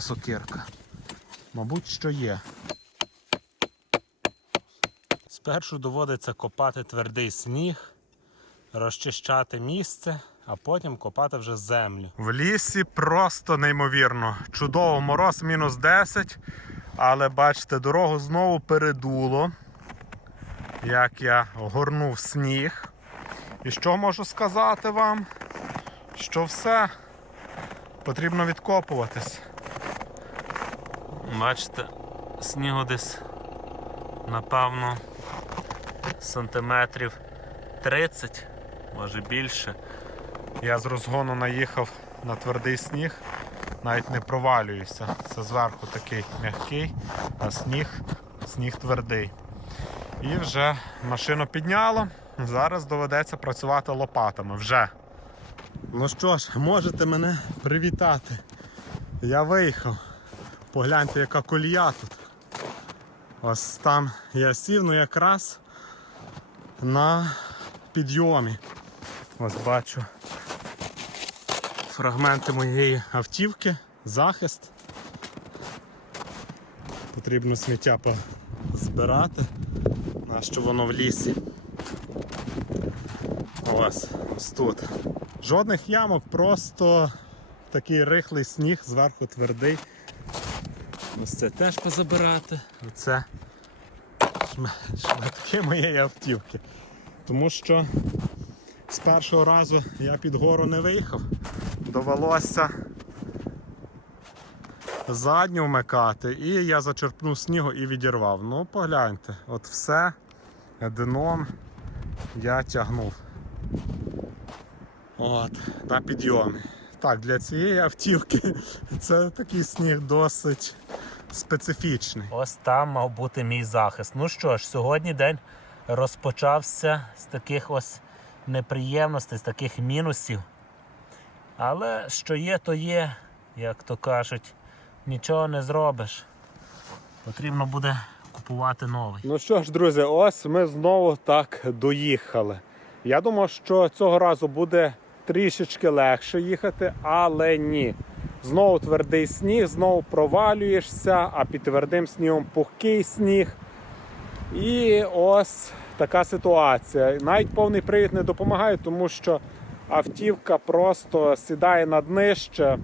сокирка. Мабуть, що є. Спершу доводиться копати твердий сніг, розчищати місце, а потім копати вже землю. В лісі просто неймовірно. Чудово, мороз мінус 10, але бачите, дорогу знову передуло, як я горнув сніг. І що можу сказати вам? Що все потрібно відкопуватись. Бачите, снігу десь, напевно, сантиметрів 30, може більше. Я з розгону наїхав на твердий сніг, навіть не провалююся. Це зверху такий м'який, а сніг, сніг твердий. І вже машину підняло. Зараз доведеться працювати лопатами вже. Ну що ж, можете мене привітати. Я виїхав. Погляньте, яка колія тут. Ось там я сів, ну якраз на підйомі. Ось бачу фрагменти моєї автівки, захист. Потрібно сміття збирати, нащо воно в лісі. Ось, ось тут. Жодних ямок, просто такий рихлий сніг, зверху твердий. Ось це теж позабирати. Оце шм- шматки моєї автівки. Тому що з першого разу я під гору не виїхав. Довелося задню вмикати, і я зачерпнув снігу і відірвав. Ну, погляньте, от все дном я тягнув. От, на підйомі. Так, для цієї автівки це такий сніг досить специфічний. Ось там мав бути мій захист. Ну що ж, сьогодні день розпочався з таких ось неприємностей, з таких мінусів. Але що є, то є, як то кажуть, нічого не зробиш. Потрібно буде купувати новий. Ну що ж, друзі, ось ми знову так доїхали. Я думав, що цього разу буде трішечки легше їхати, але ні. Знову твердий сніг, знову провалюєшся, а під твердим снігом пухкий сніг. І ось така ситуація. Навіть повний привід не допомагає, тому що автівка просто сідає на днище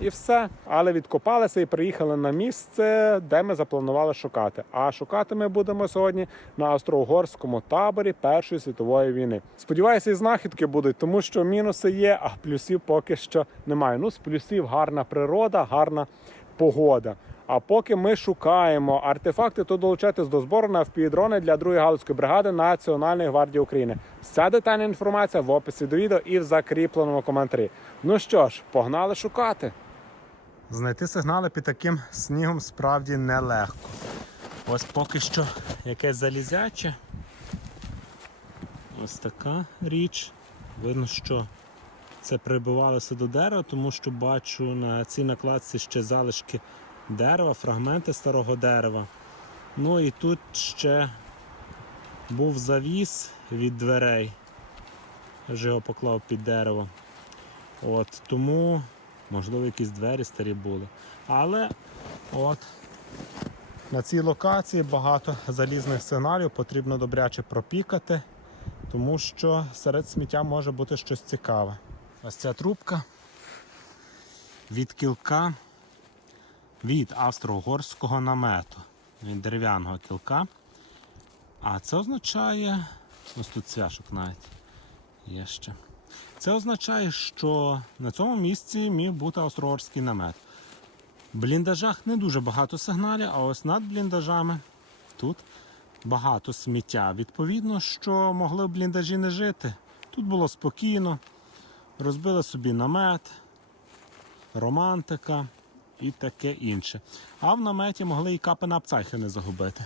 і все. Але відкопалися і приїхали на місце, де ми запланували шукати. А шукати ми будемо сьогодні на австро-угорському таборі Першої світової війни. Сподіваюся, і знахідки будуть, тому що мінуси є, а плюсів поки що немає. Ну, з плюсів гарна природа, гарна погода. А поки ми шукаємо артефакти, то долучайтесь до збору на впівдрони для 2-ї галузької бригади Національної гвардії України. Вся детальна інформація в описі до відео і в закріпленому коментарі. Ну що ж, погнали шукати. Знайти сигнали під таким снігом справді нелегко. Ось поки що якесь залізяче. Ось така річ. Видно, що це прибивалося до дерева, тому що бачу на цій накладці ще залишки дерева, фрагменти старого дерева. Ну і тут ще був завіс від дверей. Я вже його поклав під дерево. От, тому, можливо, якісь двері старі були. Але от на цій локації багато залізних сигналів потрібно добряче пропікати, тому що серед сміття може бути щось цікаве. Ось ця трубка від кілка від австро-угорського намету. Від дерев'яного кілка. А це означає. Ось тут цвяшок навіть є ще. Це означає, що на цьому місці міг бути австро-угорський намет. В бліндажах не дуже багато сигналів, а ось над бліндажами тут багато сміття. Відповідно, що могли в бліндажі не жити. Тут було спокійно, розбили собі намет, романтика і таке інше. А в наметі могли і капи на не загубити.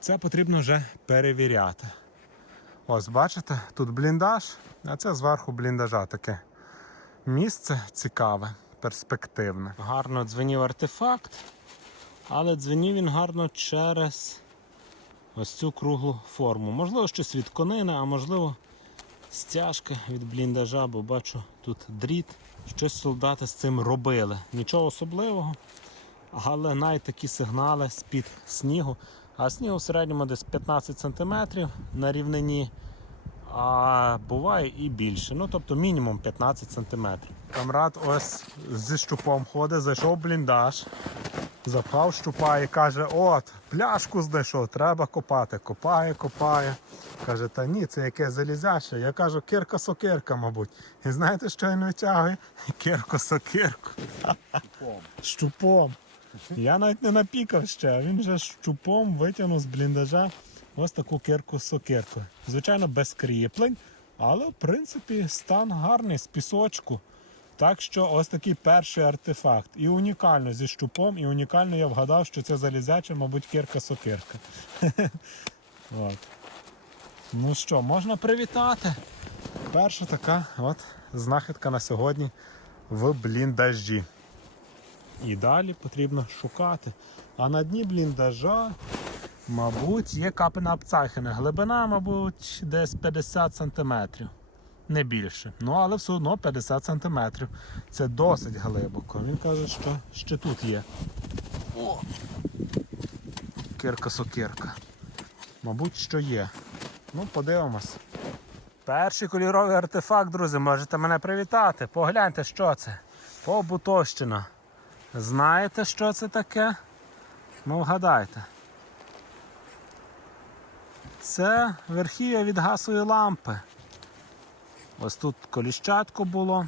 Це потрібно вже перевіряти. Ось, бачите, тут бліндаж, а це зверху бліндажа таке місце цікаве, перспективне. Гарно дзвенів артефакт, але дзвенів він гарно через ось цю круглу форму. Можливо, щось від конини, а можливо, стяжка від бліндажа, бо бачу тут дріт щось солдати з цим робили. Нічого особливого, але навіть такі сигнали з-під снігу. А снігу в середньому десь 15 см на рівнині, а буває і більше. Ну, тобто мінімум 15 см. Камрад ось зі щупом ходить, зайшов бліндаж, запхав щупа і каже: от, пляшку знайшов, треба копати. Копає, копає. Каже, та ні, це яке залізяче. Я кажу, кирка сокирка, мабуть. І знаєте, що він витягує? Кирку сокирку. Щупом. Я навіть не напікав ще, а він вже щупом витягнув з бліндажа ось таку кирку сокирку. Звичайно, без кріплень, але в принципі стан гарний з пісочку. Так що ось такий перший артефакт. І унікально зі щупом, і унікально я вгадав, що це залізяча, мабуть, кирка сокирка. От. Ну що, можна привітати. Перша така от знахідка на сьогодні в бліндажі. І далі потрібно шукати. А на дні бліндажа, мабуть, є капина Апцахіна. Глибина, мабуть, десь 50 см. Не більше. Ну, але все одно 50 см. Це досить глибоко. Він каже, що ще тут є. О! Кирка-сокирка. Мабуть, що є. Ну, подивимось. Перший кольоровий артефакт, друзі, можете мене привітати. Погляньте, що це. Побутовщина. Знаєте, що це таке? Ну, вгадайте. Це верхів'я від газової лампи. Ось тут коліщатко було.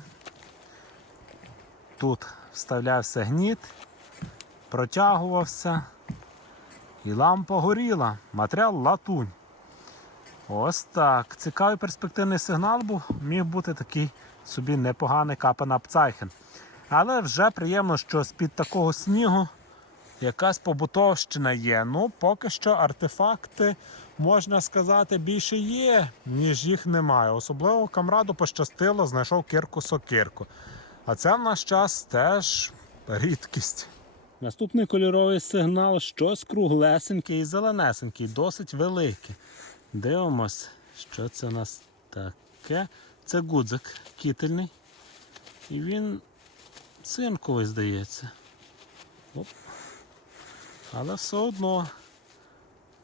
Тут вставлявся гніт, протягувався. І лампа горіла. Матеріал латунь. Ось так. Цікавий перспективний сигнал був, міг бути такий собі непоганий капан Апцайхен. Але вже приємно, що з-під такого снігу якась побутовщина є. Ну, поки що артефакти, можна сказати, більше є, ніж їх немає. Особливо камраду пощастило, знайшов кирку-сокирку. А це в наш час теж рідкість. Наступний кольоровий сигнал щось круглесенький і зеленесенький, досить великий. Дивимось, що це у нас таке. Це гудзик кітельний. І він цинковий, здається. Оп. Але все одно.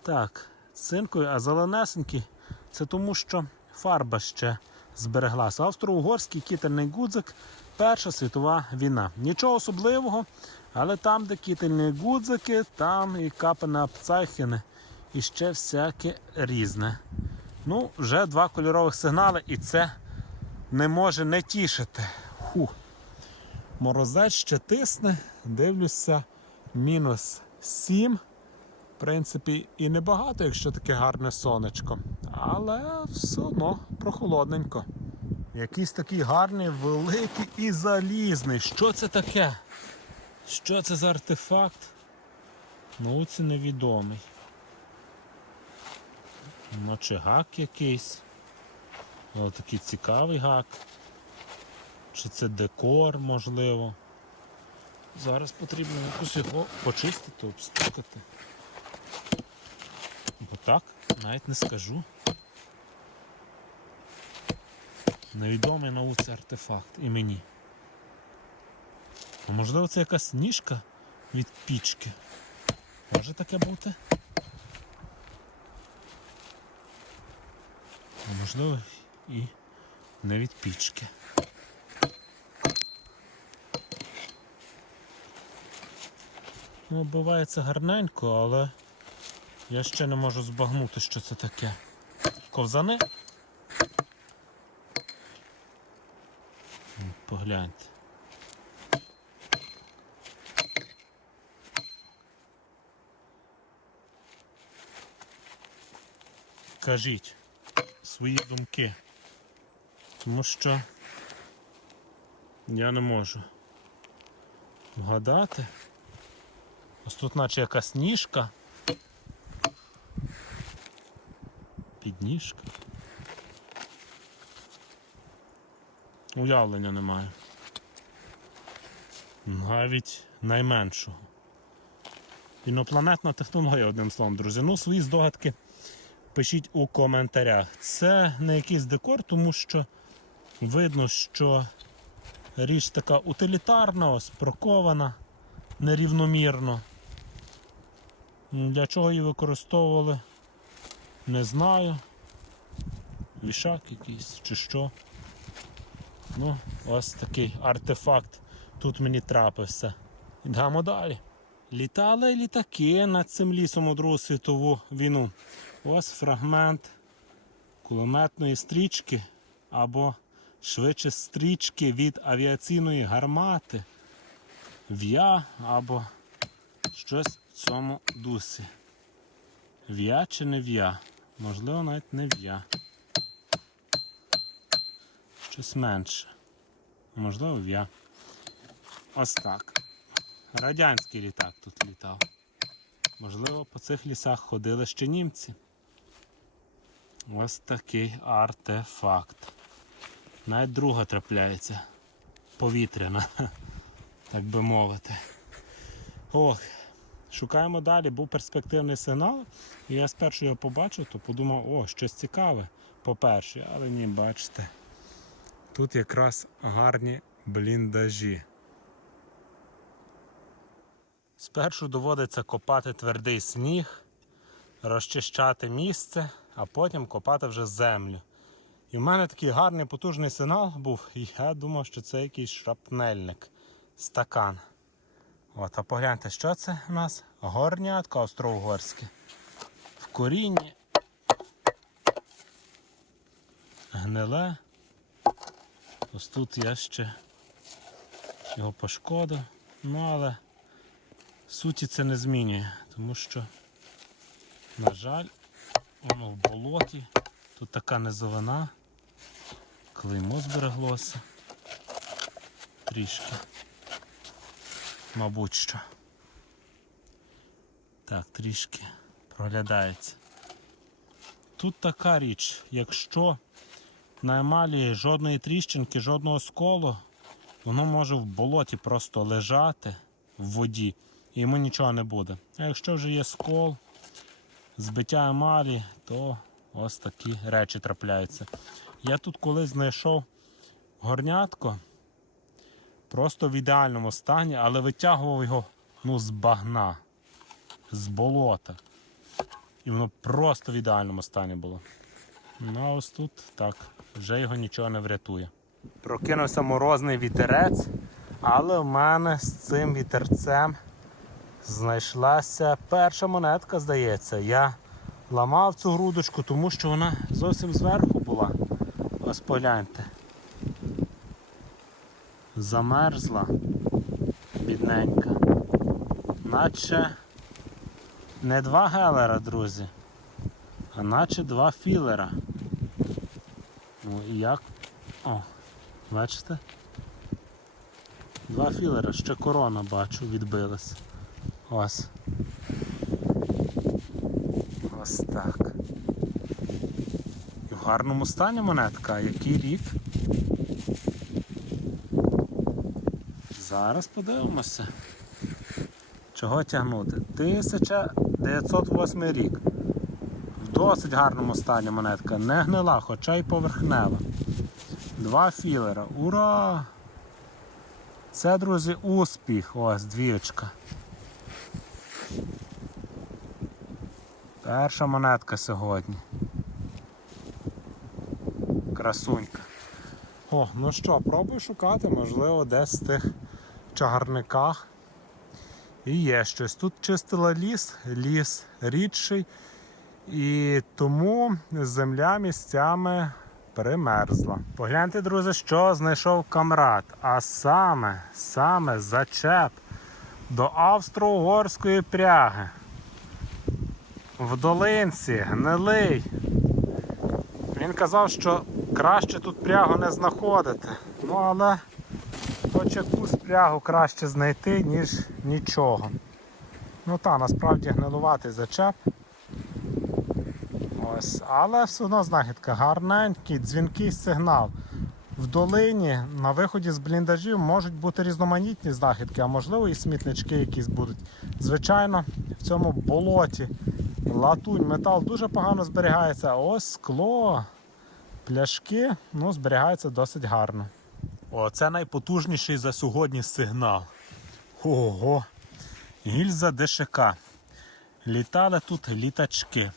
Так, цинковий, а зеленесенький це тому, що фарба ще збереглася. Австро-угорський кітельний гудзик, Перша світова війна. Нічого особливого, але там, де кітельні гудзики, там і капана пцайхіни, і ще всяке різне. Ну, вже два кольорових сигнали, і це не може не тішити. Фух. Морозець ще тисне, дивлюся, мінус 7. В принципі, і небагато, якщо таке гарне сонечко. Але все одно прохолодненько. Якийсь такий гарний, великий і залізний. Що це таке? Що це за артефакт? Науці невідомий. Ну, гак якийсь. О, такий цікавий гак. Чи це декор, можливо. Зараз потрібно якось його почистити, обстукати. Бо так, навіть не скажу. Невідомий науці артефакт і мені. А можливо це якась ніжка від пічки. Може таке бути? А можливо і не від пічки. Ну, буває це гарненько, але я ще не можу збагнути, що це таке. Ковзани? Погляньте. Кажіть свої думки, тому що я не можу вгадати. Ось тут наче якась ніжка. Підніжка. Уявлення немає. Навіть найменшого. Інопланетна технологія, одним словом, друзі. Ну, свої здогадки пишіть у коментарях. Це не якийсь декор, тому що видно, що річ така утилітарна, ось прокована нерівномірно. Для чого її використовували? Не знаю. Вішак якийсь чи що. Ну, ось такий артефакт тут мені трапився. Йдемо далі. Літали літаки над цим лісом у Другу світову війну. Ось фрагмент кулеметної стрічки або швидше стрічки від авіаційної гармати. В'я або щось цьому дусі. В'я чи не в'я? Можливо, навіть не в'я. Щось менше. Можливо, в'я. Ось так. Радянський літак тут літав. Можливо, по цих лісах ходили ще німці. Ось такий артефакт. Навіть друга трапляється. Повітряна, так би мовити. Ох, шукаємо далі, був перспективний сигнал. І я спершу його побачив, то подумав, о, щось цікаве по-перше, але ні, бачите. Тут якраз гарні бліндажі. Спершу доводиться копати твердий сніг, розчищати місце, а потім копати вже землю. І в мене такий гарний потужний сигнал був, і я думав, що це якийсь шрапнельник, стакан. От, а погляньте, що це у нас? Горнятко австро-угорське. В корінні. Гниле. Ось тут я ще його пошкодив. Ну але суті це не змінює, тому що, на жаль, воно в болоті. Тут така низовина, клеймо збереглося. Трішки. Мабуть що. Так, трішки проглядається. Тут така річ, якщо на емалі жодної тріщинки, жодного сколу, воно може в болоті просто лежати в воді і йому нічого не буде. А якщо вже є скол, збиття емалі, то ось такі речі трапляються. Я тут колись знайшов горнятко просто в ідеальному стані, але витягував його ну, з багна, з болота. І воно просто в ідеальному стані було. Ну а ось тут так, вже його нічого не врятує. Прокинувся морозний вітерець, але в мене з цим вітерцем знайшлася перша монетка, здається. Я ламав цю грудочку, тому що вона зовсім зверху була. Ось погляньте. Замерзла, бідненька. Наче не два гелера, друзі, а наче два філера. Ну і як. О, бачите? Два філера, ще корона бачу, відбилась. Ось. Ось так. І в гарному стані монетка. Який рік? Зараз подивимося. Чого тягнути? 1908 рік. В досить гарному стані монетка. Не гнила, хоча й поверхнева. Два філера. Ура! Це, друзі, успіх. Ось двічка. Перша монетка сьогодні. Красунька. О, ну що, пробуй шукати, можливо, десь в тих чагарниках. І є щось. Тут чистила ліс, ліс рідший, і тому земля місцями примерзла. Погляньте, друзі, що знайшов камрад. А саме, саме зачеп до австро-угорської пряги. В долинці, гнилий. Він казав, що краще тут прягу не знаходити. Ну але хоч якусь прягу краще знайти, ніж нічого. Ну та, насправді гнилуватий зачеп. Ось, але все одно знахідка гарненький, дзвінкий сигнал. В долині на виході з бліндажів можуть бути різноманітні знахідки, а можливо і смітнички якісь будуть. Звичайно, в цьому болоті латунь, метал дуже погано зберігається. а Ось скло, пляшки ну, зберігаються досить гарно. О, це найпотужніший за сьогодні сигнал. Ого. Гільза ДШК. Літали тут літачки.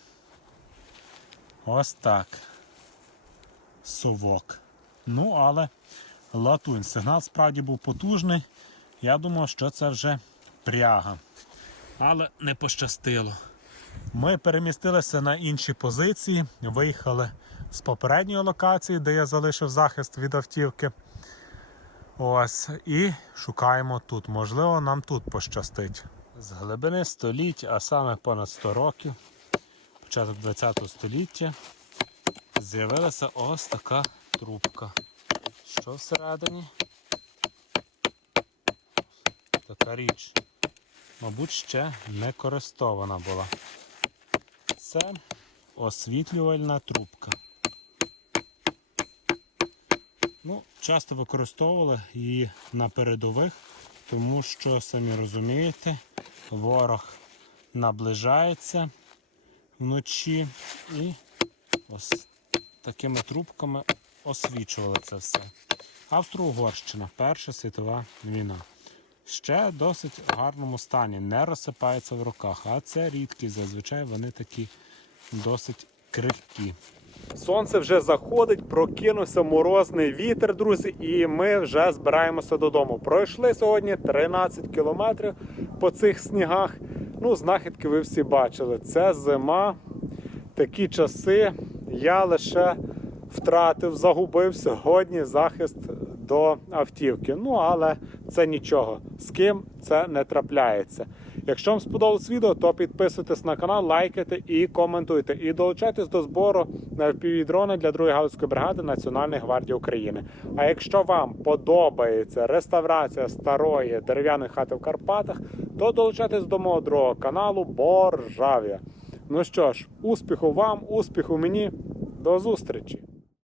Ось так. Совок. Ну, але латунь. Сигнал справді був потужний. Я думав, що це вже пряга. Але не пощастило. Ми перемістилися на інші позиції, виїхали з попередньої локації, де я залишив захист від автівки. Ось, і шукаємо тут. Можливо, нам тут пощастить. З глибини століть, а саме понад 100 років, початок 20 століття, з'явилася ось така трубка. Що всередині? Така річ. Мабуть, ще не користована була. Це освітлювальна трубка. Ну, часто використовували її на передових, тому що, самі розумієте, ворог наближається вночі і ось такими трубками освічували це все. Австро-Угорщина, Перша світова війна. Ще в досить гарному стані, не розсипається в руках, а це рідкість, зазвичай вони такі досить крихкі. Сонце вже заходить, прокинувся морозний вітер, друзі, і ми вже збираємося додому. Пройшли сьогодні 13 кілометрів по цих снігах. Ну, знахідки ви всі бачили. Це зима, такі часи. Я лише втратив, загубив сьогодні захист до автівки. Ну, але це нічого. З ким це не трапляється. Якщо вам сподобалось відео, то підписуйтесь на канал, лайкайте і коментуйте. І долучайтесь до збору на FPV-дрони для 2-ї галузької бригади Національної гвардії України. А якщо вам подобається реставрація старої дерев'яної хати в Карпатах, то долучайтесь до мого другого каналу Боржавія. Ну що ж, успіху вам, успіху мені, до зустрічі!